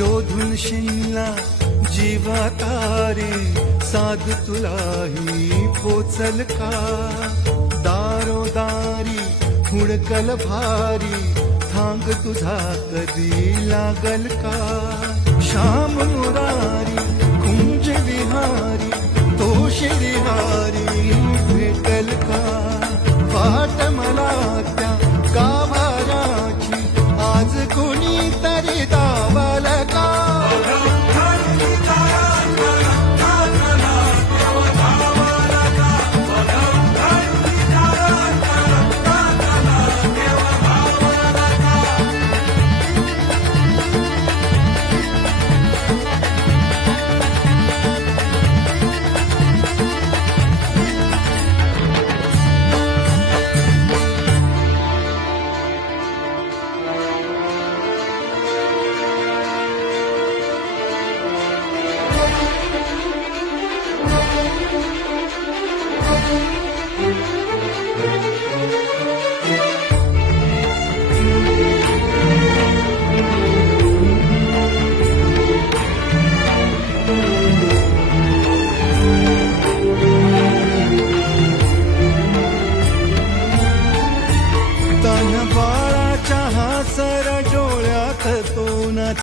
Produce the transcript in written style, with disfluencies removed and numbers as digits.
शोधून शिनला जीवा तारे साध तुलाही पोचल का दारोदारी हुडकल भारी थांग तुझा कधी लागल का श्याम मुरारी कुंज विहारी तो श्रीहारी